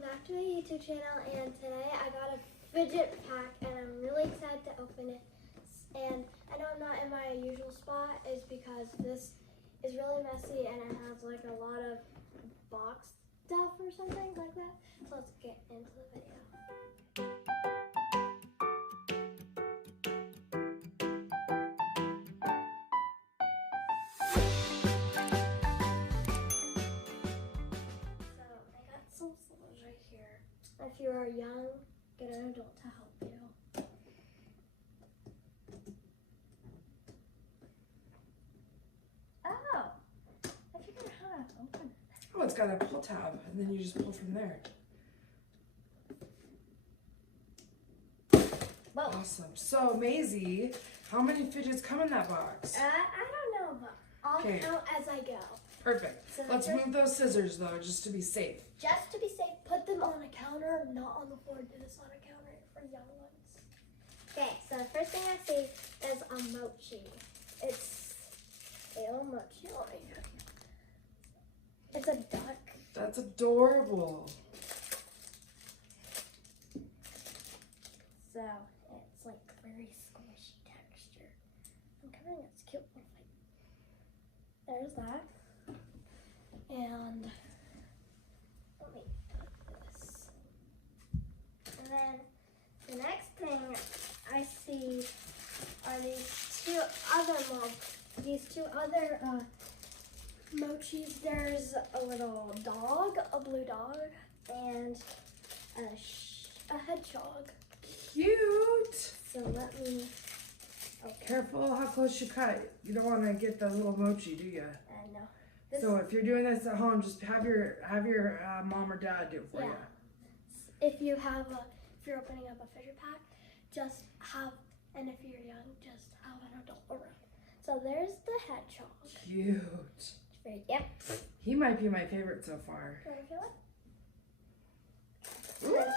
welcome back to my YouTube channel, and today I got a fidget pack and I'm really excited to open it. And I know I'm not in my usual spot is because this is really messy and it has like a lot of box stuff or something like that. So let's get into the video. Some slippers right here. If you are young, get an adult to help you. Oh, I figured out how to open it. Oh, it's got a pull tab, and then you just pull from there. Whoa. Awesome. So, Maizy, how many fidgets come in that box? I don't know, but I'll count as I go. Perfect. So let's move those scissors, though, just to be safe. Just to be safe, put them on a counter, not on the floor. Do this on a counter for young ones. Okay, so the first thing I see is a mochi. It's a little mochi. It's a duck. That's adorable. So it's like very squishy texture. I'm covering its cute little face. There's that. And let me put this. And then the next thing I see are these two other mochis. There's a little dog, a blue dog, and a hedgehog. Cute. So let me. Okay. Careful how close you cut. You don't want to get the little mochi, do you? I know. So if you're doing this at home, just have your mom or dad do it for you. If you're opening up a fidget pack, just have, and if you're young, just have an adult around. So there's the hedgehog. Cute. Yep. He might be my favorite so far. Do you want to feel it?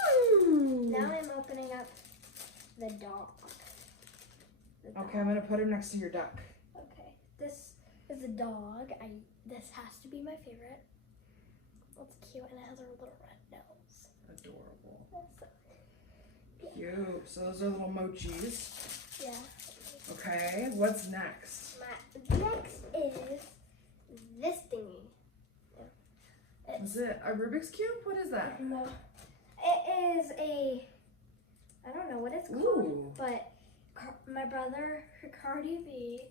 Ooh. Now I'm opening up the dog. Okay, I'm gonna put him next to your duck. Okay, this is a dog. This has to be my favorite. It's cute and it has a little red nose. Adorable. So, yeah. Cute. So those are little mochis. Yeah. Okay, what's next? Next is this thingy. Is it a Rubik's Cube? What is that? No. It is I don't know what it's called, but my brother, Cardi V,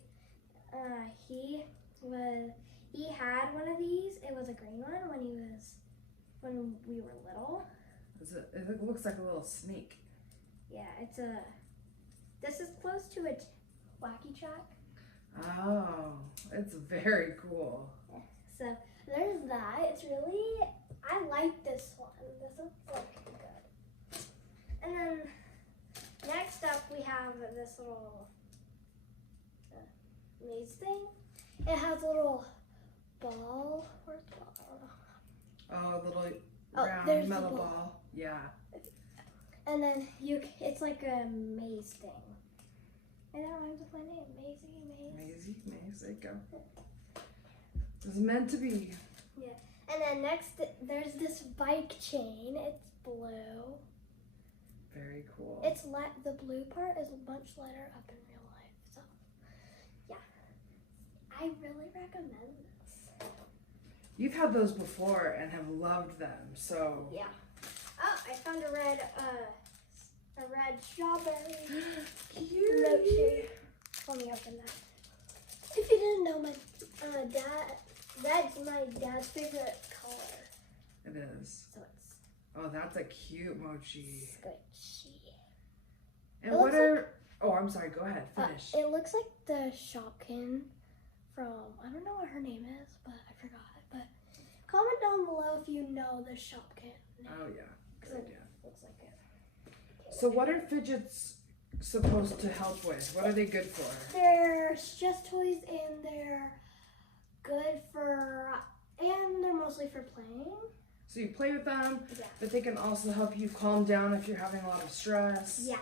he had one of these. It was a green one when we were little. It looks like a little snake. Yeah, this is close to a wacky track. Oh, it's very cool. Yeah. So there's that. I like this one. This looks like good. And then next up we have this little maze thing. It has a little ball. Where's the ball? I don't know. Oh, a little round metal ball. Yeah. And then it's like a maze thing. And that rhymes with my name, Maizy. Maze, there you go. It's meant to be. Yeah. And then next, there's this bike chain. It's blue. Very cool. The blue part is much lighter up in real life. So, yeah. I really recommend this. You've had those before and have loved them, so. Yeah. Oh, I found a red strawberry milkshake. Let me open that. If you didn't know, that's my dad's favorite color. It is. So it's Oh, that's a cute mochi. squishy. And what are? Oh, I'm sorry. Go ahead. Finish. It looks like the Shopkin from, I don't know what her name is, but I forgot. But comment down below if you know the Shopkin name. Oh yeah. Good idea. Looks like it. So what are fidgets supposed to help with? What are they good for? They're just toys and they're good and they're mostly for playing. So you play with them, Yeah. but they can also help you calm down if you're having a lot of stress. Yeah.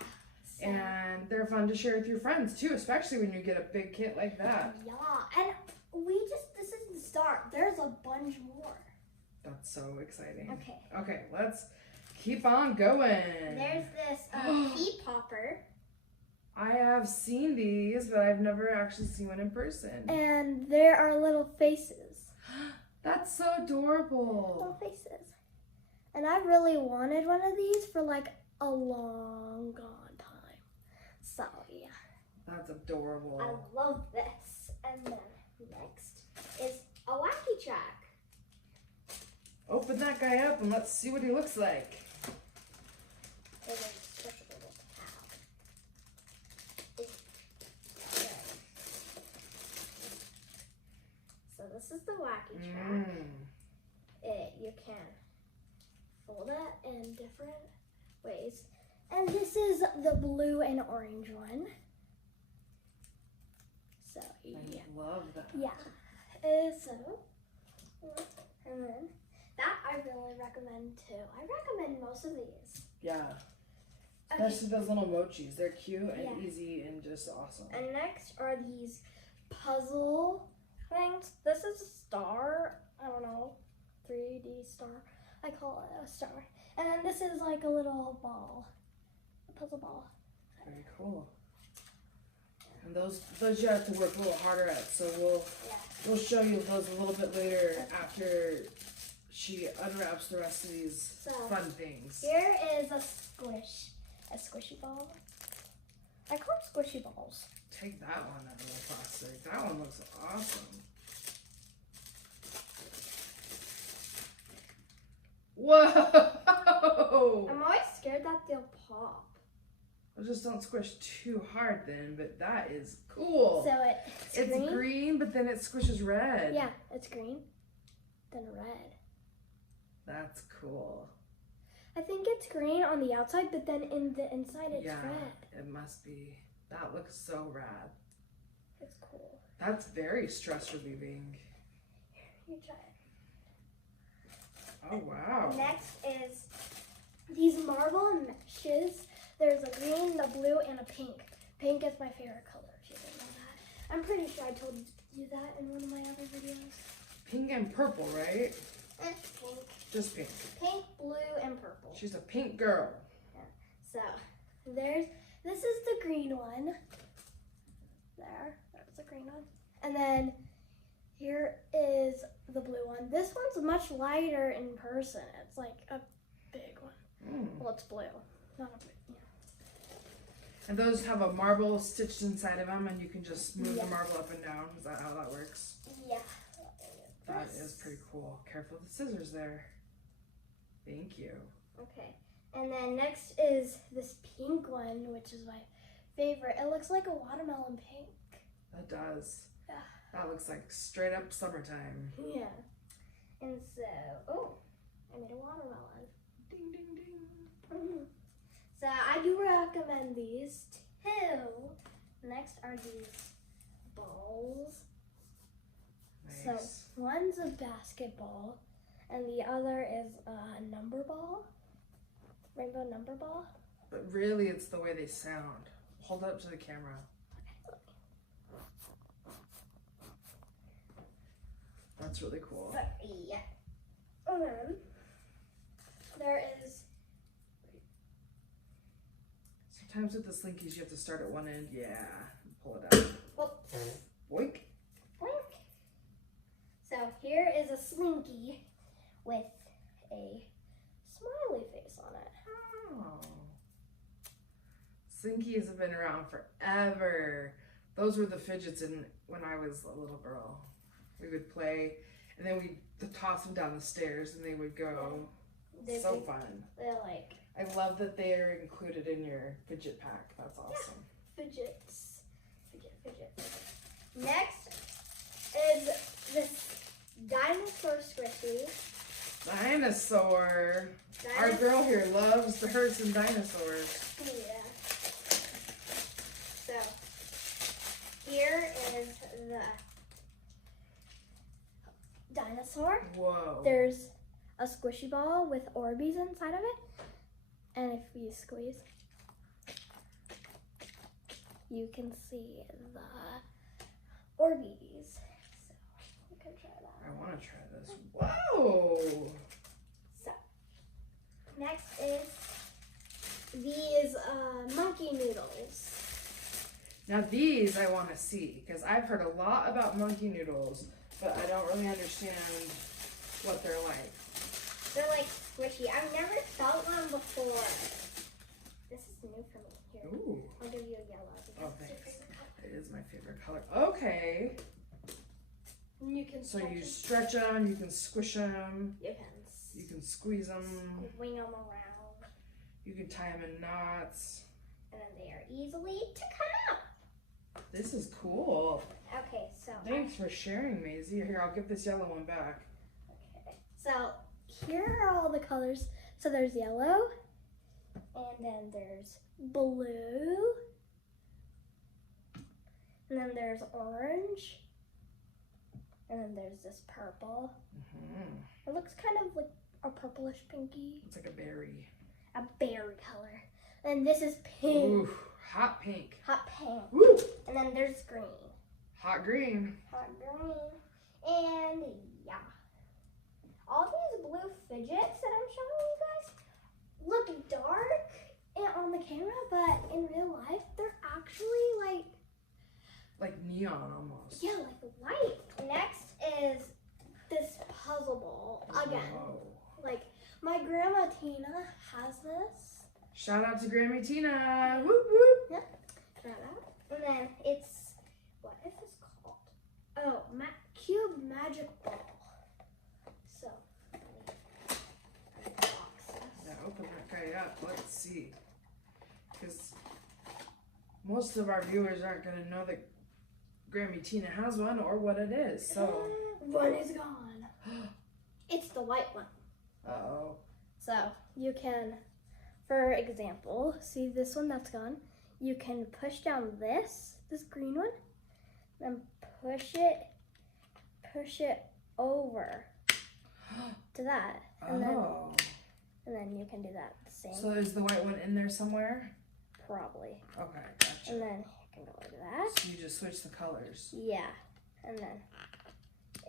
So, And they're fun to share with your friends too, especially when you get a big kit like that. yeah. And this is the start. There's a bunch more. That's so exciting. Okay. Okay, let's keep on going. There's this pea popper. I have seen these, but I've never actually seen one in person. And there are little faces. That's so adorable. Little faces. And I really wanted one of these for like a long gone time. So yeah. That's adorable. I love this. And then next is a wacky track. Open that guy up and let's see what he looks like. There's a special little tab. So this is the wacky track. You can fold it in different ways. And this is the blue and orange one. So yeah. I love that. Yeah. And then that I really recommend too. I recommend most of these. Yeah. Okay. Especially those little mochis. They're cute and Yeah. easy and just awesome. And next are these puzzle things. This is a star. I don't know. 3D star. I call it a star. And then this is like a little ball. A puzzle ball. Very cool. And those you have to work a little harder at, so we'll show you those a little bit later after she unwraps the rest of these fun things. Here is a squishy ball. I call them squishy balls. Take that one out of the plastic. That one looks awesome. Whoa! I'm always scared that they'll pop. Well, just don't squish too hard then, but that is cool. So it's green, but then it squishes red. Yeah, it's green, then red. That's cool. I think it's green on the outside, but then in the inside it's red. It must be. That looks so rad. It's cool. That's very stress relieving. You try it. Oh, wow. Next is these marble meshes. There's a green, a blue, and a pink. Pink is my favorite color, if you didn't know that. I'm pretty sure I told you that in one of my other videos. Pink and purple, right? Pink. Just pink. Pink, blue, and purple. She's a pink girl. Yeah. So, this is the green one. There's the green one. And then here is the blue one. This one's much lighter in person. It's like a big one. Well, it's blue, not a big. And those have a marble stitched inside of them, and you can just move the marble up and down. Is that how that works? Yeah. That is pretty cool. Careful with the scissors there. Thank you. Okay. And then next is this pink one, which is my favorite. It looks like a watermelon pink. That does. Yeah. That looks like straight up summertime. Yeah. And so, I made a watermelon. Ding, ding, ding. Mm-hmm. So I do recommend these too. Next are these balls. Nice. So one's a basketball and the other is a number ball. Rainbow number ball. But really it's the way they sound. Hold it up to the camera. That's really cool. So, yeah. And then there is. Sometimes with the slinkies, you have to start at one end. Yeah. Pull it out. Well, Boink. boink. So here is a slinky with a smiley face on it. Oh. Slinkies have been around forever. Those were the fidgets when I was a little girl. We would play, and then we'd toss them down the stairs, and they would go. So fun. They're like. I love that they're included in your fidget pack. That's awesome. Yeah. Fidgets. Fidget. Next is this dinosaur squishy. Dinosaur. Our girl here loves her some dinosaurs. Yeah. So here is the dinosaur. Whoa. There's a squishy ball with Orbeez inside of it. And if you squeeze, you can see the Orbeez. So you can try that. I want to try this. Whoa! So, next is these monkey noodles. Now these I want to see because I've heard a lot about monkey noodles, but I don't really understand what they're like. They're like squishy. I've never felt one before. This is new for me. Here, Ooh. I'll give you a yellow. Oh, thanks. It is my favorite color. Okay. And you can So you stretch them, you can squish them, you you can squeeze them, swing them around, you can tie them in knots. and then they are easily to cut out. This is cool. Okay, so Thanks for sharing, Maizy. Here, I'll give this yellow one back. okay, so here are all the colors. So there's yellow, and then there's blue, and then there's orange, and then there's this purple. Mm-hmm. It looks kind of like a purplish pinky. It's like a berry. A berry color. And this is pink. Ooh, hot pink. Hot pink. Woo! And then there's green. Hot green. Hot green. And yeah. All these blue fidgets that I'm showing you guys look dark on the camera, but in real life, they're actually like neon almost. yeah, like light. Next is this puzzle ball. Again. Whoa. Like, my grandma Tina has this. Shout out to Grammy Tina. Whoop whoop. Yep. And then it's, what is this called? Oh, cube magic ball. So, let me unbox this. Yeah, open that guy up. Let's see. Because most of our viewers aren't going to know that Grammy Tina has one or what it is. So one is gone. It's the white one. Uh-oh. So you can, for example, see this one that's gone. You can push down this green one, then push it over to that, and then you can do that the same. So is the white one in there somewhere? Probably. Okay, gotcha. And then you can go like that. So you just switch the colors. Yeah, and then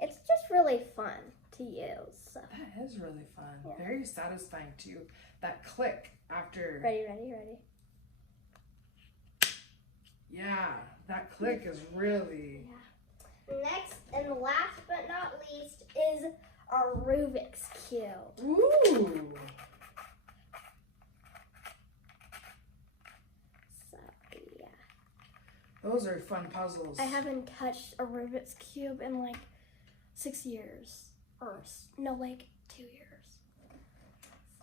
it's just really fun to use. So. That is really fun. Yeah. Very satisfying too. That click after. Ready. Yeah, that click is really. Yeah. Next and last but not least is our Rubik's Cube. Ooh. So yeah. Those are fun puzzles. I haven't touched a Rubik's Cube in like 6 years. Or no, like 2 years.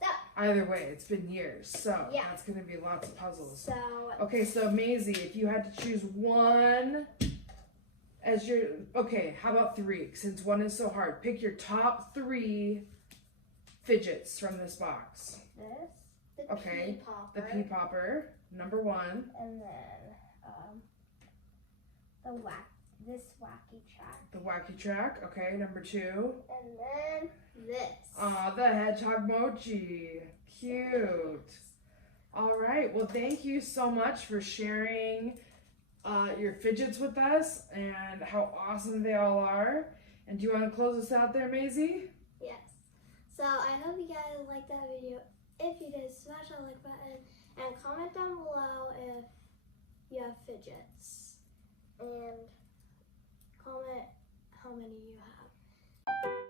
So, Either way, it's been years, so yeah. That's gonna be lots of puzzles. So Okay, so Maizy, if you had to choose one as your, okay, how about 3? Since one is so hard, pick your top 3 fidgets from this box. this, the Okay, pea popper, the pea popper, number 1. and then this wacky track, The wacky track, okay, number 2. and then this. Aw, the hedgehog mochi, cute. All right, well, thank you so much for sharing your fidgets with us and how awesome they all are. And do you want to close us out there, Maizy? Yes. So I hope you guys liked that video. If you did, smash that like button and comment down below if you have fidgets. And comment how many you have.